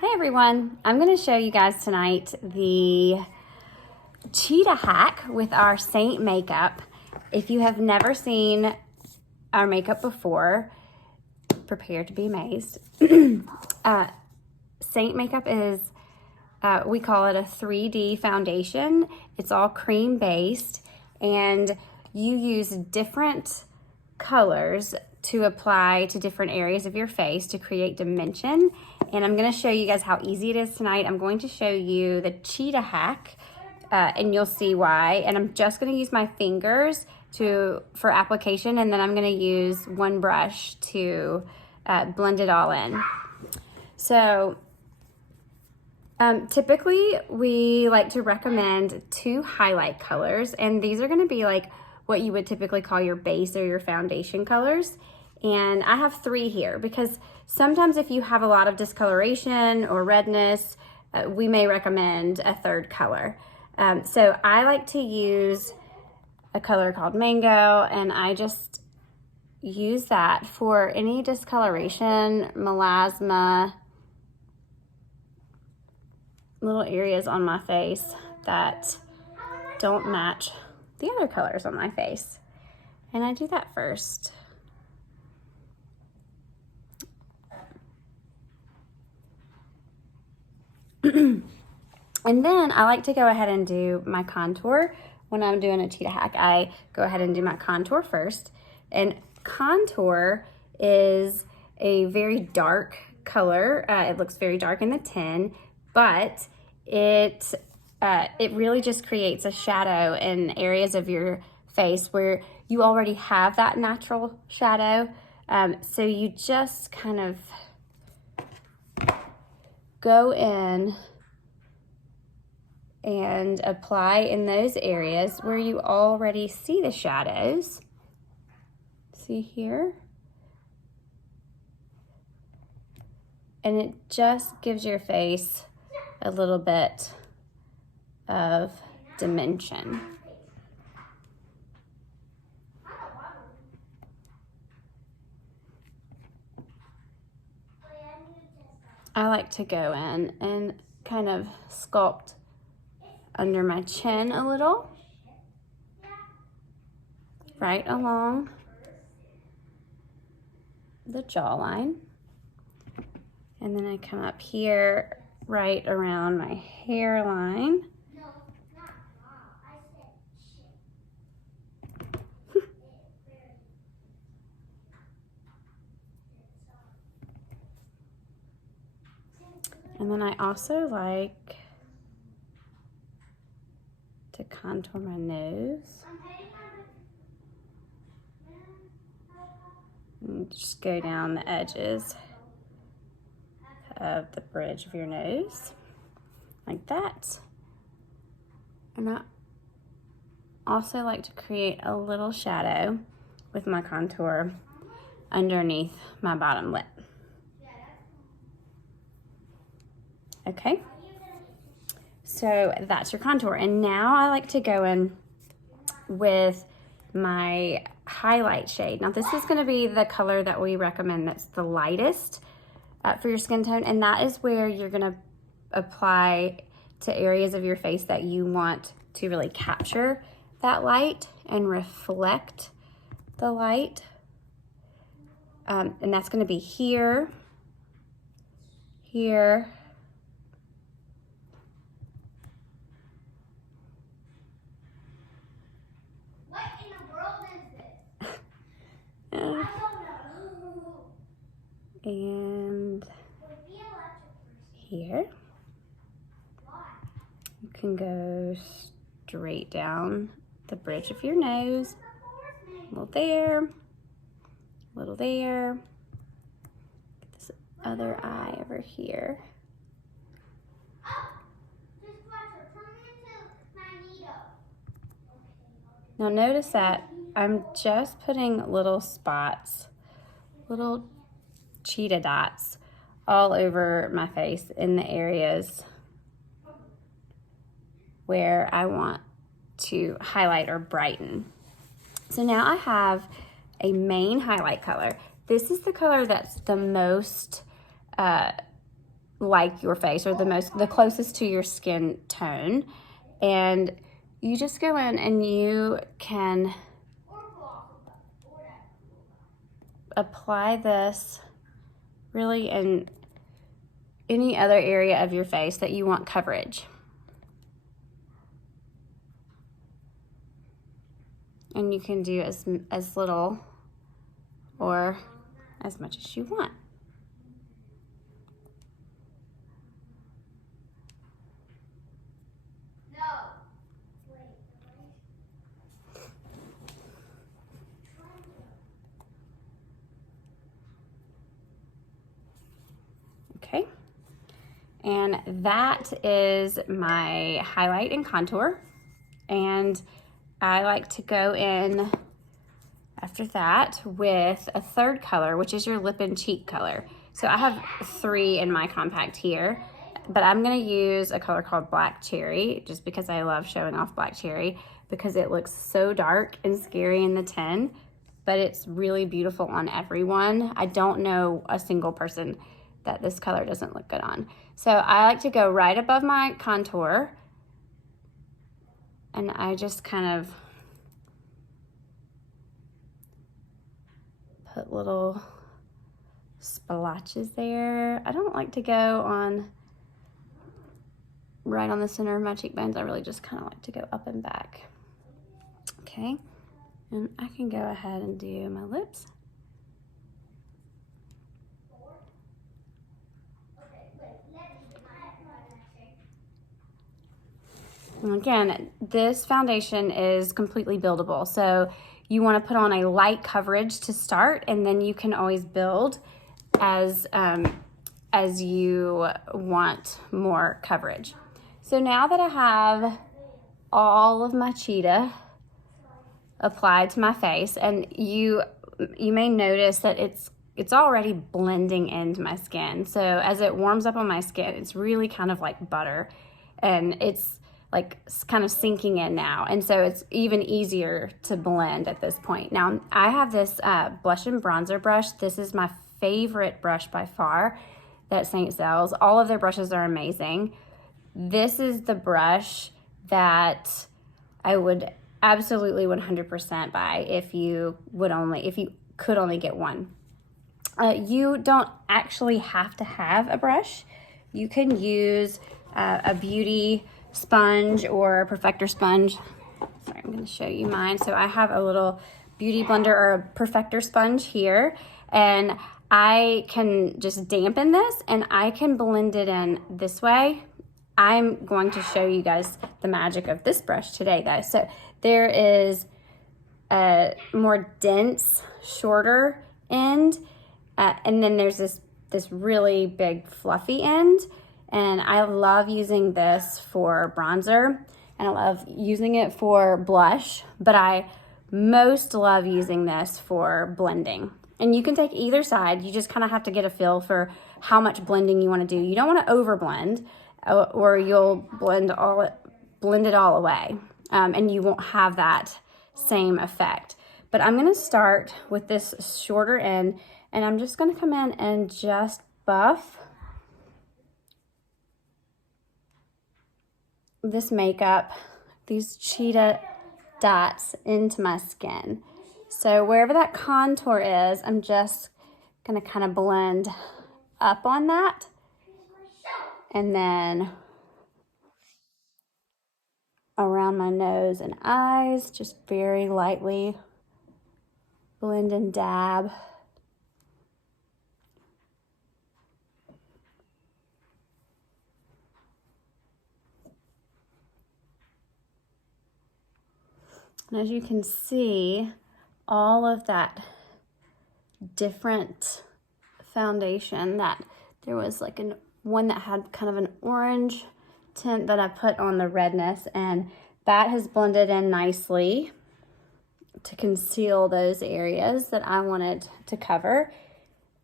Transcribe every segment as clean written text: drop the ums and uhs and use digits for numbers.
Hey everyone, I'm going to show you guys tonight the Cheetah HAC with our Saint makeup. If you have never seen our makeup before, prepare to be amazed. Saint makeup is, we call it a 3D foundation. It's all cream based and you use different colors to apply to different areas of your face to create dimension. And I'm going to show you guys how easy it is tonight. I'm going to show you the Cheetah HAC and you'll see why. And I'm just going to use my fingers for application, and then I'm going to use one brush to blend it all in. So typically we like to recommend 2 highlight colors, and these are going to be like what you would typically call your base or your foundation colors. And I have 3 here because sometimes if you have a lot of discoloration or redness, we may recommend a 3rd color. So I like to use a color called Mango, and I just use that for any discoloration, melasma, little areas on my face that don't match the other colors on my face. And I do that first. And then I like to go ahead and do my contour. When I'm doing a Cheetah HAC, I go ahead and do my contour first. And contour is a very dark color. It looks very dark in the tin, but it really just creates a shadow in areas of your face where you already have that natural shadow. So you just kind of go in and apply in those areas where you already see the shadows. See here? And it just gives your face a little bit of dimension. I like to go in and kind of sculpt under my chin a little, right along the jawline. And then I come up here right around my hairline. And then I also like to contour my nose. And just go down the edges of the bridge of your nose, like that. And I also like to create a little shadow with my contour underneath my bottom lip. Okay, so that's your contour. And now I like to go in with my highlight shade. Now this is going to be the color that we recommend that's the lightest for your skin tone, and that is where you're going to apply to areas of your face that you want to really capture that light and reflect the light. And that's going to be here, here, and here. You can go straight down the bridge of your nose, a little there, a little there. Get this other eye over here. Now notice that I'm just putting little spots, little cheetah dots all over my face in the areas where I want to highlight or brighten. So now I have a main highlight color. This is the color that's the most like your face, or the closest to your skin tone. And you just go in and you can apply this really in any other area of your face that you want coverage. And you can do as little or as much as you want. Okay, and that is my highlight and contour. And I like to go in after that with a third color, which is your lip and cheek color. So I have 3 in my compact here, but I'm gonna use a color called Black Cherry, just because I love showing off Black Cherry, because it looks so dark and scary in the 10, but it's really beautiful on everyone. I don't know a single person that this color doesn't look good on. So I like to go right above my contour, and I just kind of put little splotches there. I don't like to go on right on the center of my cheekbones. I really just kind of like to go up and back. Okay, and I can go ahead and do my lips. And again, this foundation is completely buildable. So you want to put on a light coverage to start, and then you can always build as you want more coverage. So now that I have all of my Cheetah applied to my face, and you may notice that it's already blending into my skin. So as it warms up on my skin, it's really kind of like butter, and it's like kind of sinking in now. And so it's even easier to blend at this point. Now I have this blush and bronzer brush. This is my favorite brush by far that Saint sells. All of their brushes are amazing. This is the brush that I would absolutely 100% buy if you could only get one. You don't actually have to have a brush. You can use a beauty sponge or a perfector sponge. Sorry, I'm going to show you mine. So I have a little beauty blender or a perfector sponge here, and I can just dampen this and I can blend it in this way. I'm going to show you guys the magic of this brush today, guys. So there is a more dense, shorter end, and then there's this really big fluffy end. And I love using this for bronzer, and I love using it for blush, but I most love using this for blending. And you can take either side. You just kind of have to get a feel for how much blending you want to do. You don't want to over blend, or you'll blend it all away, and you won't have that same effect. But I'm going to start with this shorter end, and I'm just going to come in and just buff this makeup, these Cheetah dots into my skin. So wherever that contour is, I'm just gonna kind of blend up on that, and then around my nose and eyes, just very lightly blend and dab. And as you can see, all of that different foundation, that there was like one that had kind of an orange tint that I put on the redness, and that has blended in nicely to conceal those areas that I wanted to cover.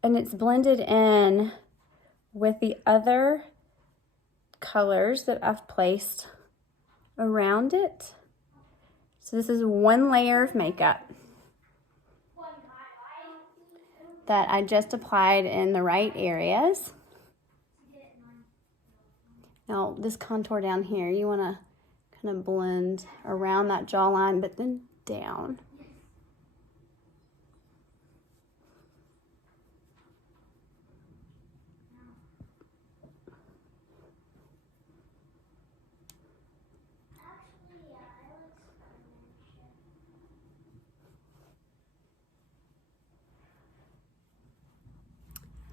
And it's blended in with the other colors that I've placed around it. So this is one layer of makeup that I just applied in the right areas. Now this contour down here, you want to kind of blend around that jawline, but then down.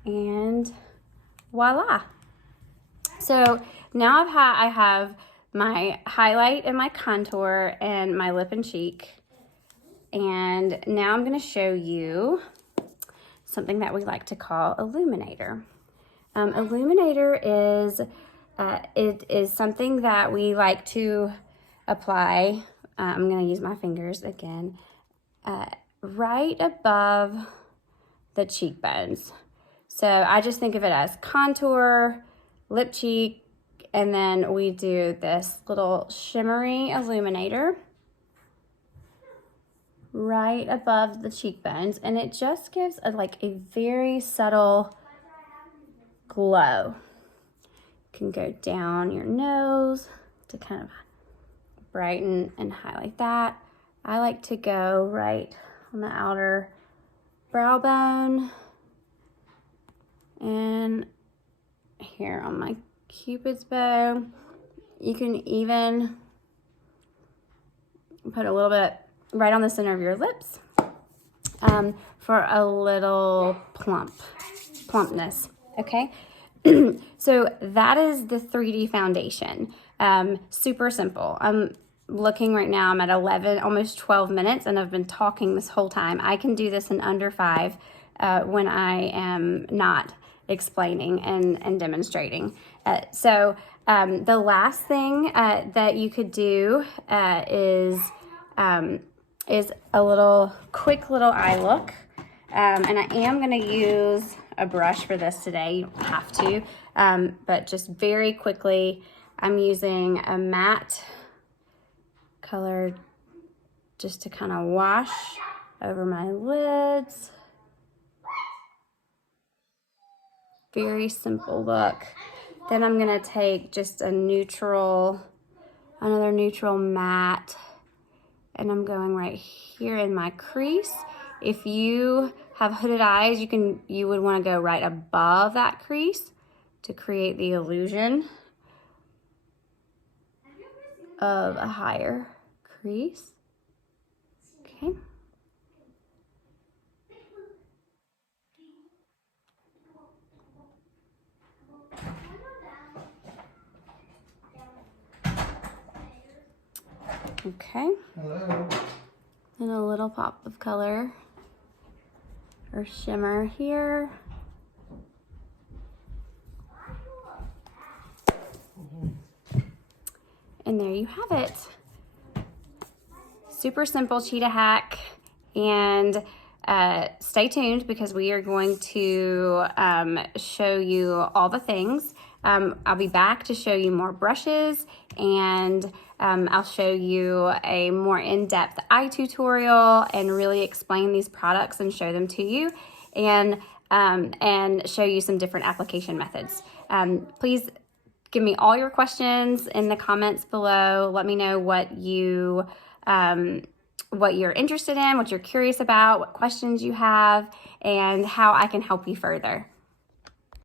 And voila. So now I have my highlight and my contour and my lip and cheek. And now I'm going to show you something that we like to call illuminator. Illuminator is it is something that we like to apply. I'm going to use my fingers again, right above the cheekbones. So I just think of it as contour, lip cheek, and then we do this little shimmery illuminator right above the cheekbones, and it just gives like a very subtle glow. You can go down your nose to kind of brighten and highlight that. I like to go right on the outer brow bone and here on my Cupid's bow. You can even put a little bit right on the center of your lips for a little plumpness, okay? So that is the 3D foundation. Super simple. I'm looking right now, I'm at 11, almost 12 minutes, and I've been talking this whole time. I can do this in under 5 when I am not explaining and demonstrating. So the last thing that you could do is a quick little eye look. And I am going to use a brush for this today. You don't have to, but just very quickly, I'm using a matte color just to kind of wash over my lids. Very simple look. Then I'm going to take just another neutral matte, and I'm going right here in my crease. If you have hooded eyes, you would want to go right above that crease to create the illusion of a higher crease. Okay. Okay. Hello. And a little pop of color or shimmer here. And there you have it. Super simple Cheetah hack. And stay tuned because we are going to show you all the things. I'll be back to show you more brushes, and I'll show you a more in-depth eye tutorial and really explain these products and show them to you, and show you some different application methods. Please give me all your questions in the comments below. Let me know what you're interested in, what you're curious about, what questions you have, and how I can help you further.